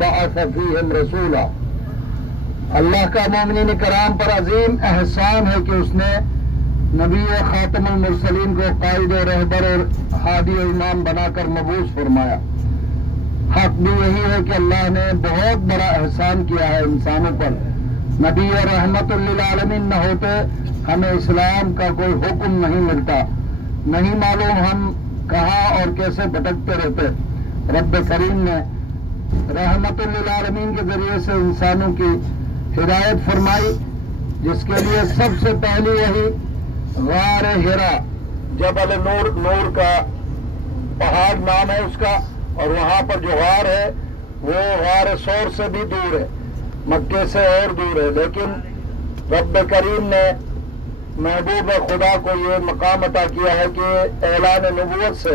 بعث فیہم رسولا۔ اللہ کا مومنین کرام پر عظیم احسان ہے کہ اس نے نبی و خاتم المرسلین کو قائد و رہبر اور ہادی و امام بنا کر مبعوث فرمایا۔ حق بھی یہی ہے کہ اللہ نے بہت بڑا احسان کیا ہے انسانوں پر۔ نبی و رحمت للعالمین نہ ہوتے ہمیں اسلام کا کوئی حکم نہیں ملتا، نہیں معلوم ہم کہاں اور کیسے بھٹکتے رہتے۔ رب کریم نے رحمت للعالمین کے ذریعے سے انسانوں کی ہدایت فرمائی، جس کے لیے سب سے پہلی وہی غار ہرا، جبل نور، نور کا پہاڑ نام ہے اس کا، اور وہاں پر جو غار ہے وہ غار سور سے بھی دور ہے، مکے سے اور دور ہے، لیکن رب کریم نے محبوب خدا کو یہ مقام عطا کیا ہے کہ اعلان نبوت سے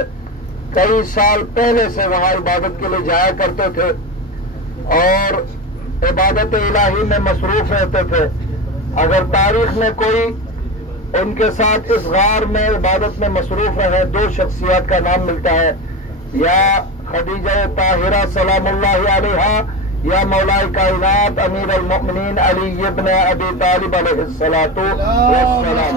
کئی سال پہلے سے وہاں عبادت کے لیے جایا کرتے تھے اور عبادت الہی میں مصروف رہتے تھے۔ اگر تاریخ میں کوئی ان کے ساتھ اس غار میں عبادت میں مصروف رہے، دو شخصیات کا نام ملتا ہے، یا خدیجہ طاہرہ سلام اللہ علیہا، یا مولا کائنات امیر المؤمنین علی ابن ابی طالب علیہ الصلوۃ والسلام۔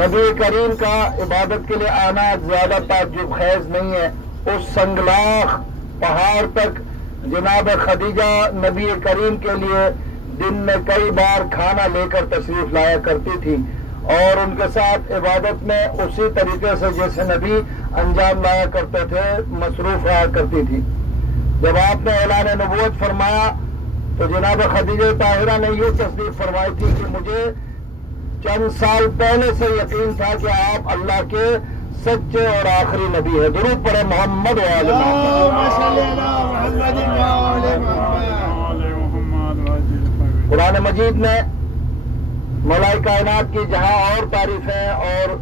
نبی کریم کا عبادت کے لیے آنا زیادہ تعجب خیز نہیں ہے۔ اس سنگلاخ پہاڑ تک جناب خدیجہ نبی کریم کے لیے دن میں کئی بار کھانا لے کر تشریف لایا کرتی تھی، اور ان کے ساتھ عبادت میں اسی طریقے سے جیسے نبی انجام لایا کرتے تھے مصروف رہا کرتی تھی۔ جب آپ نے اعلان نبوت فرمایا تو جناب خدیجہ طاہرہ نے یہ تصدیق فرمائی تھی کہ مجھے چند سال پہلے سے یقین تھا کہ آپ اللہ کے سچے اور آخری نبی ہے۔ درود پڑھے محمد و آل محمد۔ قرآن مجید میں مولا کائنات کی جہاں اور تعریفیں اور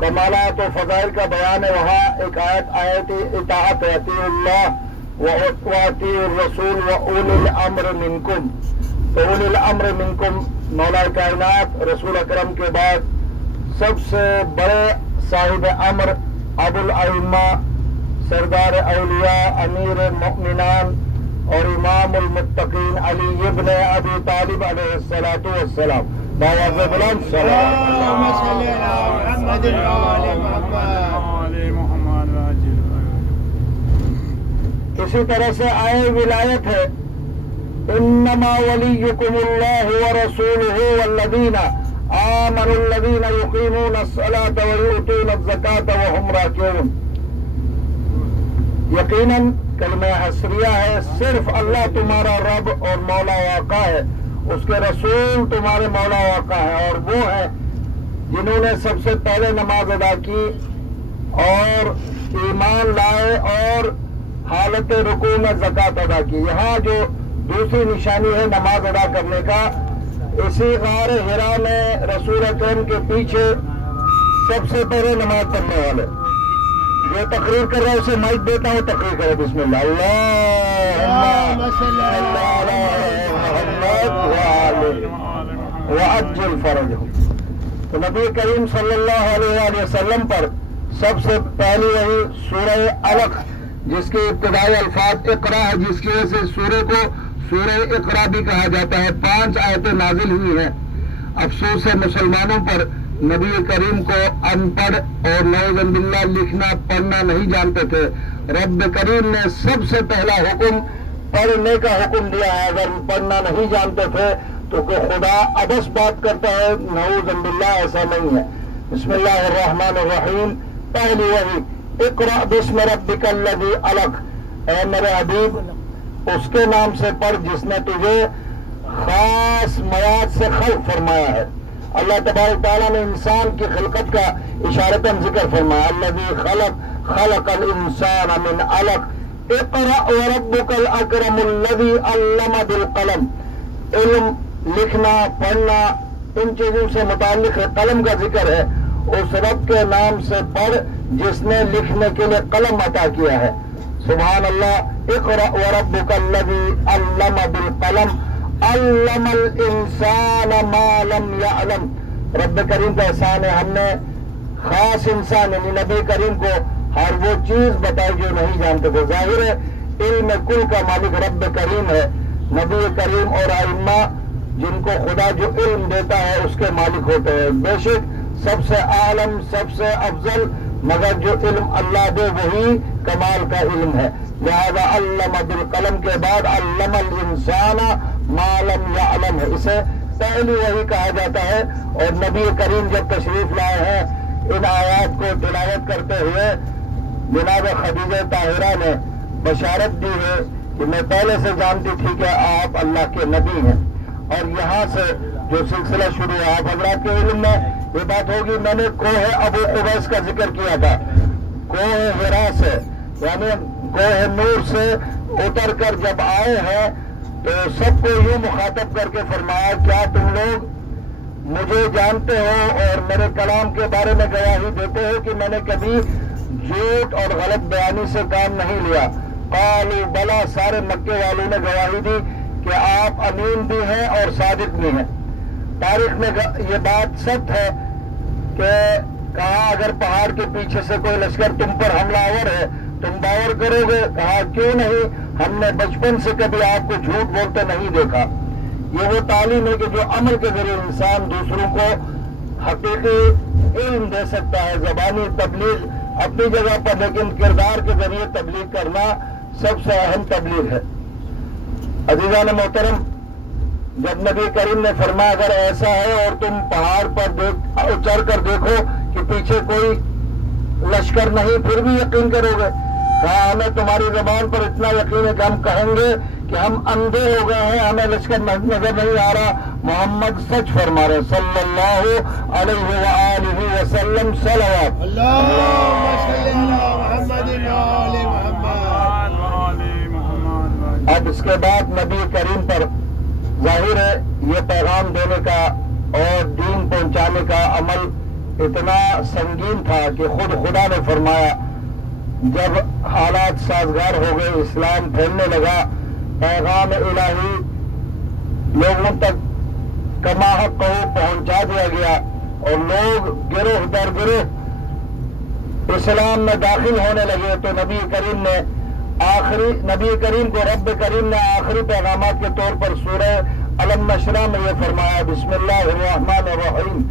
کمالات و فضائل کا بیان ہے، وہاں ایک آیت اطاعت ہے، اطیعوا اللہ واطیعوا الرسول واولی الامر منکم۔ تو اولی الامر منکم مولا کائنات رسول اکرم کے بعد سب سے بڑے صاحب امر، ابو الائمہ، سردار اولیاء، امیر المؤمنان اور امام المتقین علی ابن ابی طالب علیہ الصلوۃ والسلام۔ باواز بلند اسی طرح سے آئے ولایت ہے، انما ولیکم اللہ ورسولہ والذین آمنوا الذین یقیمون الصلاة ویؤتون الزکاة وہم راکعون۔ یقیناً کلمہ حسریہ ہے، صرف اللہ تمہارا رب اور مولا واقع ہے، اس کے رسول تمہارے مولا واقع ہے، اور وہ ہیں جنہوں نے سب سے پہلے نماز ادا کی اور ایمان لائے اور حالت رکوع میں زکوٰۃ ادا کی۔ یہاں جو دوسری نشانی ہے نماز ادا کرنے کا، اسی غار حرا میں رسول اکرم کے پیچھے سب سے پہلے نماز پڑھنے والے، جو تقریر کر رہا ہے اسے مائک دیتا ہوں، تقریر کرے بسم اللہ، اللہم صل علی محمد وعجل فرجہ۔ تو نبی کریم صلی اللہ علیہ وآلہ وسلم پر سب سے پہلی وہی سورہ علق، جس کے ابتدائی الفاظ اقرا ہے، جس کی وجہ سے سورہ کو سورہ اقرا بھی کہا جاتا ہے، 5 آیتیں نازل ہوئی ہیں۔ افسوس ہے مسلمانوں پر، نبی کریم کو ان پڑھ اور نعوذ باللہ لکھنا پڑھنا نہیں جانتے تھے۔ رب کریم نے سب سے پہلا حکم پڑھنے کا حکم دیا ہے، اگر پڑھنا نہیں جانتے تھے تو کہ خدا عبث بات کرتا ہے، نعوذ باللہ ایسا نہیں ہے۔ بسم اللہ الرحمن الرحیم، پہلی وحی، اقرأ بسم ربک الذی علق، اے میرے حبیب اس کے نام سے پڑھ جس نے تجھے خاص میعاد سے خلق فرمایا ہے۔ اللہ تبارک تعالیٰ نے انسان کی خلقت کا اشارتاً ذکر فرمایا، الذی خلق الانسان من علق، اقرأ وربک الاکرم الذی علم بالقلم۔ علم، لکھنا، پڑھنا، ان چیزوں سے متعلق قلم کا ذکر ہے، اس رب کے نام سے پڑھ جس نے لکھنے کے لیے قلم عطا کیا ہے۔ سبحان اللہ، اقرأ وربک الذی علم بالقلم علم الانسان ما لم یعلم۔ رب کریم کا احسان ہے، ہم نے خاص انسان یعنی نبی کریم کو ہر وہ چیز بتائی جو نہیں جانتے تھے. ظاہر ہے علم کل کا مالک رب کریم ہے. نبی کریم اور ائمہ جن کو خدا جو علم دیتا ہے اس کے مالک ہوتے ہیں. بے شک سب سے عالم سب سے افضل مگر جو علم اللہ دے وہی کمال کا علم ہے. لہذا علم بالقلم کے بعد علم الانسان ما لم یعلم ہے. اسے پہلی وہی کہا جاتا ہے. اور نبی کریم جب تشریف لائے ہیں ان آیات کو تلاوت کرتے ہوئے جناب خدیجہ طاہرہ نے بشارت دی ہے کہ میں پہلے سے جانتی تھی کہ آپ اللہ کے نبی ہیں. اور یہاں سے جو سلسلہ شروع ہے آپ حضرات کے علم میں یہ بات ہوگی. میں نے کوہ ابو قبیس کا ذکر کیا تھا. کوہ ہرا سے یعنی کوہ نور سے اتر کر جب آئے ہیں تو سب کو یوں مخاطب کر کے فرمایا کیا تم لوگ مجھے جانتے ہو اور میرے کلام کے بارے میں گواہی دیتے ہو کہ میں نے کبھی جھوٹ اور غلط بیانی سے کام نہیں لیا. قالوا بلا, سارے مکے والوں نے گواہی دی کہ آپ امین بھی ہیں اور صادق بھی ہیں. تاریخ میں یہ بات سچ ہے کہ کہا اگر پہاڑ کے پیچھے سے کوئی لشکر تم پر حملہ آور ہے تم باور کرو گے؟ کہا کیوں نہیں, ہم نے بچپن سے کبھی آپ کو جھوٹ بولتے نہیں دیکھا. یہ وہ تعلیم ہے کہ جو عمل کے ذریعے انسان دوسروں کو حقیقی علم دے سکتا ہے. زبانی تبلیغ اپنی جگہ پر لیکن کردار کے ذریعے تبلیغ کرنا سب سے اہم تبلیغ ہے. عزیزان محترم, جب نبی کریم نے فرمایا اگر ایسا ہے اور تم پہاڑ پر چڑھ کر دیکھو کہ پیچھے کوئی لشکر نہیں پھر بھی یقین کرو گے؟ کہا ہمیں تمہاری زبان پر اتنا یقین ہے کہ ہم کہیں گے کہ ہم اندھے ہو گئے ہیں, ہمیں لشکر نظر نہیں آ رہا. محمد سچ فرما رہے صلی اللہ علیہ وآلہ وسلم. صلوات اللہم صلی علی محمد وآل محمد. اب اس کے بعد نبی کریم پر ظاہر ہے یہ پیغام دینے کا اور دین پہنچانے کا عمل اتنا سنگین تھا کہ خود خدا نے فرمایا جب حالات سازگار ہو گئے, اسلام پھیلنے لگا, پیغام الہی لوگوں تک کما حق پہنچا دیا گیا اور لوگ گروہ در گروہ اسلام میں داخل ہونے لگے, تو نبی کریم کو رب کریم نے آخری پیغامات کے طور پر سورہ الم نشرح میں یہ فرمایا بسم اللہ الرحمن الرحیم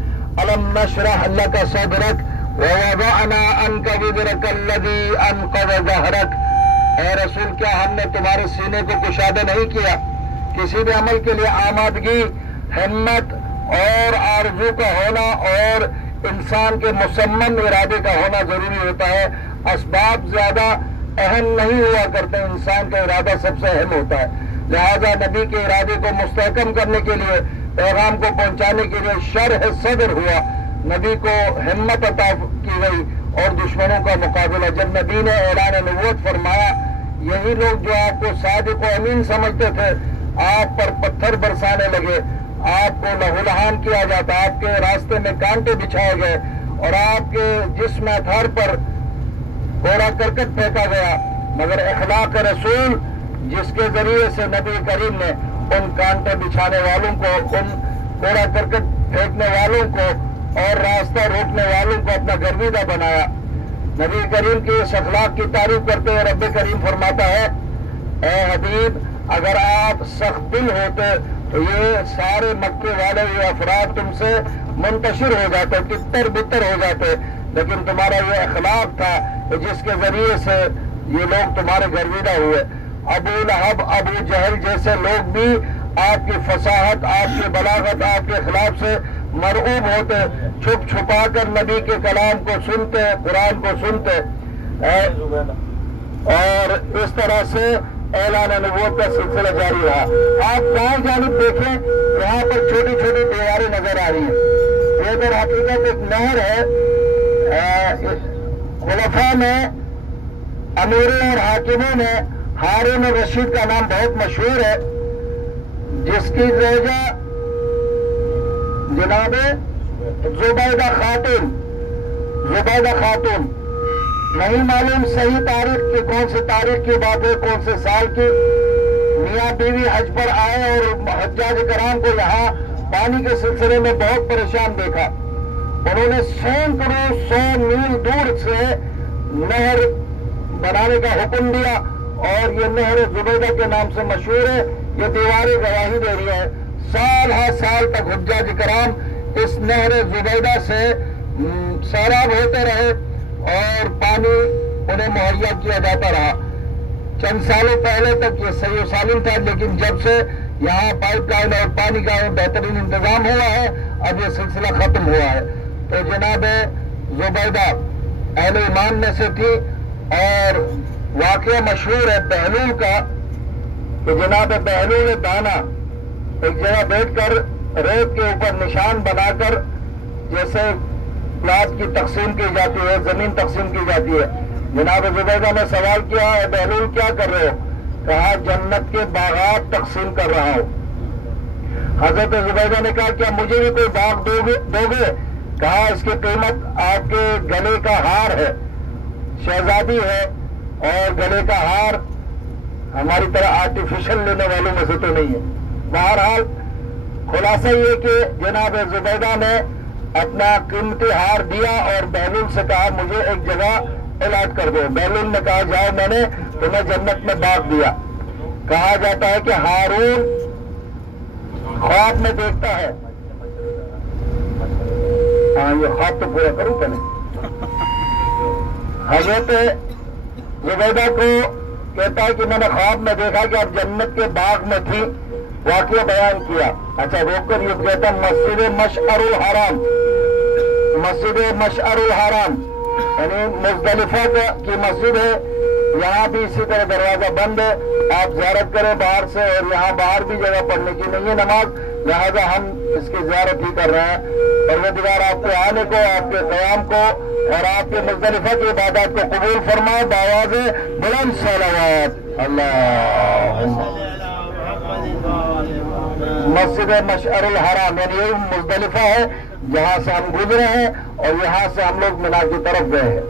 الم نشرح لک صدرک ووضعنا عنک وزرک الذی انقض ظہرک. اے رسول کیا ہم نے تمہارے سینے کو کشادہ نہیں کیا؟ کسی بھی عمل کے لیے آمادگی, ہمت اور آرزو کا ہونا اور انسان کے مصمم ارادے کا ہونا ضروری ہوتا ہے. اسباب زیادہ اہم نہیں ہوا کرتے, انسان کا ارادہ سب سے اہم ہوتا ہے. لہذا نبی کے ارادے کو مستحکم کرنے کے لیے, پیغام کو پہنچانے کے لیے شرح صدر ہوا, نبی کو ہمت عطا کی گئی اور دشمنوں کا مقابلہ. جب نبی نے اعلان نبوت فرمایا, یہی لوگ جو آپ کو صادق و امین سمجھتے تھے آپ پر پتھر برسانے لگے, آپ کو لہو لہان کیا جاتا, آپ کے راستے میں کانٹے بچھائے گئے اور آپ کے جسم اطہار پر کوڑا کرکٹ پھینکا گیا. مگر اخلاق رسول جس کے ذریعے سے نبی کریم نے ان کانٹے بچھانے والوں کو, ان کوڑا کرکٹ پھینکنے والوں کو اور راستہ روکنے والوں کو اپنا گرویدہ بنایا. نبی کریم کی اس اخلاق کی تعریف کرتے ہوئے رب کریم فرماتا ہے اے حبیب اگر آپ سخت دل ہوتے تو یہ سارے مکے والے یہ افراد تم سے منتشر ہو جاتے, تتر بتر ہو جاتے, لیکن تمہارا یہ اخلاق تھا کہ جس کے ذریعے سے یہ لوگ تمہارے گرویدہ ہوئے. ابو لہب, ابو جہل جیسے لوگ بھی آپ کی فصاحت, آپ کی بلاغت, آپ کے اخلاق سے مرعوب ہوتے, چھپ چھپا کر نبی کے کلام کو سنتے, قرآن کو سنتے, اور اس طرح سے اعلان نبوت کا سلسلہ جاری رہا. آپ دائیں جانب دیکھیں یہاں پر چھوٹی چھوٹی دیواریں نظر آ رہی ہیں. یہ در حقیقت ایک نہر ہے. خلفاء میں, امیروں اور حاکموں میں ہارون الرشید کا نام بہت مشہور ہے, جس کی زوجہ جناب زبیدہ خاتون, نہیں معلوم صحیح تاریخ کی, کون سی تاریخ کی بات ہے, کون سے سال کی. میاں بیوی حج پر آئے اور حجاج کرام کو یہاں پانی کے سلسلے میں بہت پریشان دیکھا. انہوں نے 100 میل دور سے نہر بنانے کا حکم دیا اور یہ نہر زبیدہ کے نام سے مشہور ہے. یہ دیواریں گواہی دے رہی ہے سال ہر سال تک حجاج کرام اس نہر زبیدہ سے سیراب ہوتے رہے اور پانی انہیں مہیا کیا جاتا رہا. چند سالوں پہلے تک یہ صحیح و سالم تھا، لیکن جب سے یہاں پائپ لائن اور پانی کا بہترین انتظام ہوا ہے اب یہ سلسلہ ختم ہوا ہے. تو جناب زبیدہ اہل ایمان میں سے تھی اور واقعہ مشہور ہے بہلول کا کہ جناب بہلول دانا ایک جگہ بیٹھ کر ریت کے اوپر نشان بنا کر جیسے پلاٹ کی تقسیم کی جاتی ہے، زمین تقسیم کی جاتی ہے. جناب زبیدہ نے سوال کیا ہے بہلول کیا کر رہے ہو؟ کہا جنت کے باغات تقسیم کر رہا ہوں. حضرت زبیدہ نے کہا کیا مجھے بھی کوئی باغ دو گے؟ کہا اس کی قیمت آپ کے گلے کا ہار ہے. شہزادی ہے اور گلے کا ہار ہماری طرح آرٹیفیشل لینے والوں میں سے تو نہیں ہے. بہرحال خلاصہ یہ کہ جناب زبیدہ نے اپنا قیمتی ہار دیا اور بہلول سے کہا مجھے ایک جگہ الاٹ کر دو. بہلول نے کہا جاؤ میں نے تمہیں جنت میں باغ دیا. کہا جاتا ہے کہ ہارون خواب میں دیکھتا ہے. ہاں یہ خواب تو پورا کروں کہ نہیں. حضرت زبیدہ کو کہتا ہے کہ میں نے خواب میں دیکھا کہ آپ جنت کے باغ میں تھی. واقعہ بیان کیا. اچھا روک کر یہ کہتا مسجد مشعر الحرام، مسجد مشعر الحرام یعنی مزدلفہ کی مسجد ہے. یہاں بھی اسی طرح دروازہ بند ہے، آپ زیارت کریں باہر سے، اور یہاں باہر بھی جگہ پڑھنے کی نہیں ہے نماز، لہذا ہم اس کی زیارت ہی کر رہے ہیں. پروردگار آپ کے آنے کو، آپ کے قیام کو اور آپ کے مزدلفہ کی عبادات کو قبول فرمائے. بآواز بلند صلوات. اللہ مسجد مشعر الحرام یعنی یہ مزدلفہ ہے جہاں سے ہم گزرے ہیں اور یہاں سے ہم لوگ مینا کی طرف گئے ہیں.